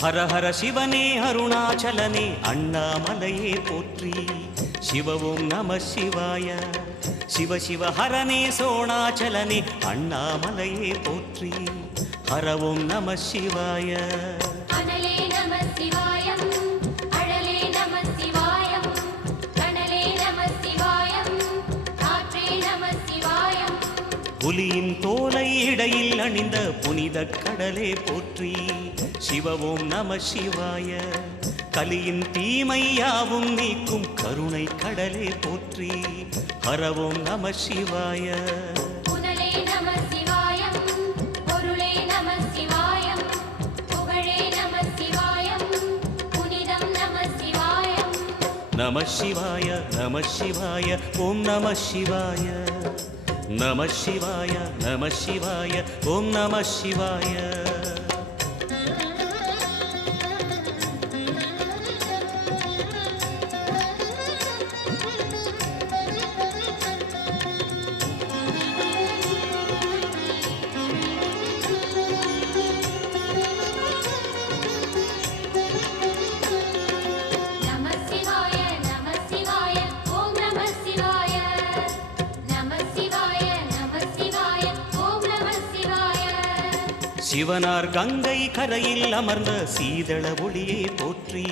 ஹர ஹர சிவனே அருணாச்சலனே அண்ணாமலையே போற்றி. சிவ ஓம் நம சிவாய. சிவ சிவ ஹரனே சோணாச்சலனே அண்ணாமலையே போற்றி. ஹர ஓம் நம சிவாய. புலியின் தோலை இடையில் அணிந்த புனித கடலே போற்றி. சிவ ஓம் நம சிவாய. கலியின் தீமையாவும் நீக்கும் கருணை கடலே போற்றி. ஹர ஓம் நம சிவாய. நம சிவாய நம சிவாய ஓம் நம சிவாய. நம சிவாய நம சிவாய ஓம் நம சிவாய. சிவனார் கங்கை கரையில் அமர்ந்த சீதள ஒளியே போற்றி.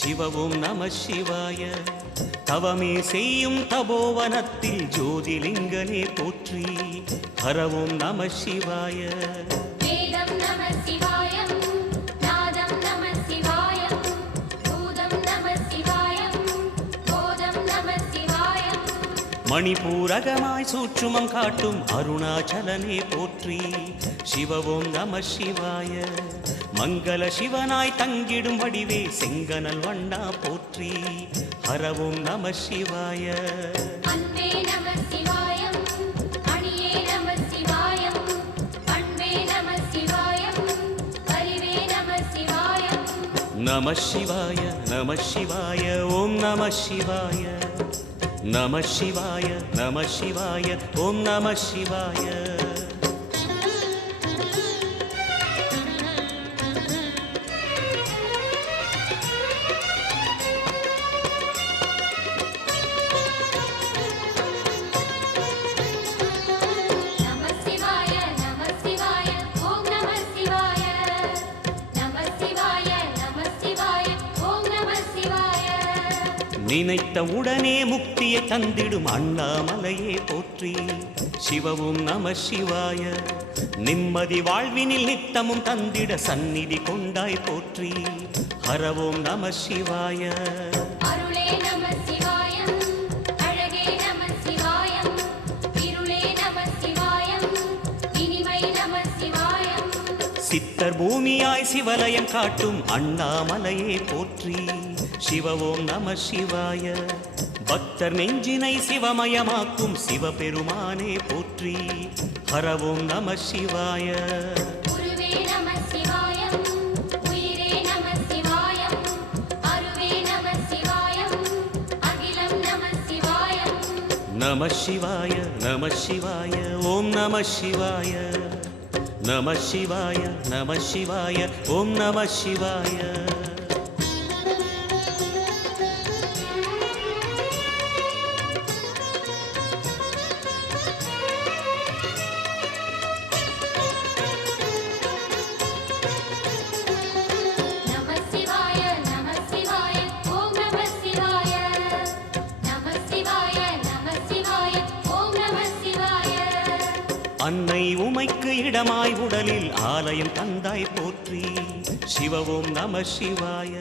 சிவ ஓம் நம சிவாய. தவமே செய்யும் தபோவனத்தில் ஜோதிலிங்கனே போற்றி. ஹர ஓம் நம சிவாய. மணிபூரகமாய் சூற்றுமம் காட்டும் அருணாச்சலனே போற்றி. சிவ ஓம் நம சிவாய. மங்கள சிவனாய் தங்கிடும் வடிவே செங்கனல் வண்ணா போற்றி. ஹர ஓம் நம சிவாய. நம சிவாய நம சிவாய ஓம் நம சிவாய. நம சிவாய நம சிவாய ஓம் நம சிவாய. நினைத்த உடனே முக்தியை தந்திடும் அண்ணாமலையே போற்றி. சிவ ஓம் நம சிவாய. நிம்மதி வாழ்வினில் நித்தமும் தந்திட சந்நிதி கொண்டாய் போற்றி. ஹர ஓம் நம சிவாய. சித்தர் பூமியாய் சிவலயம் காட்டும் அண்ணாமலையே போற்றி. சிவ ஓம் நம சிவாய. பக்தர் நெஞ்சினை சிவமயமாக்கும் சிவபெருமானே போற்றி. ஹர ஓம் நம சிவாய. நம சிவாய நம சிவாய ஓம் நம சிவாய. நம சிவாய நம சிவாய ஓம் நம சிவாய. அன்னை உமைக்கு இடமாய் உடலில் ஆலயம் தந்தாய் போற்றி. சிவ ஓம் நம சிவாய.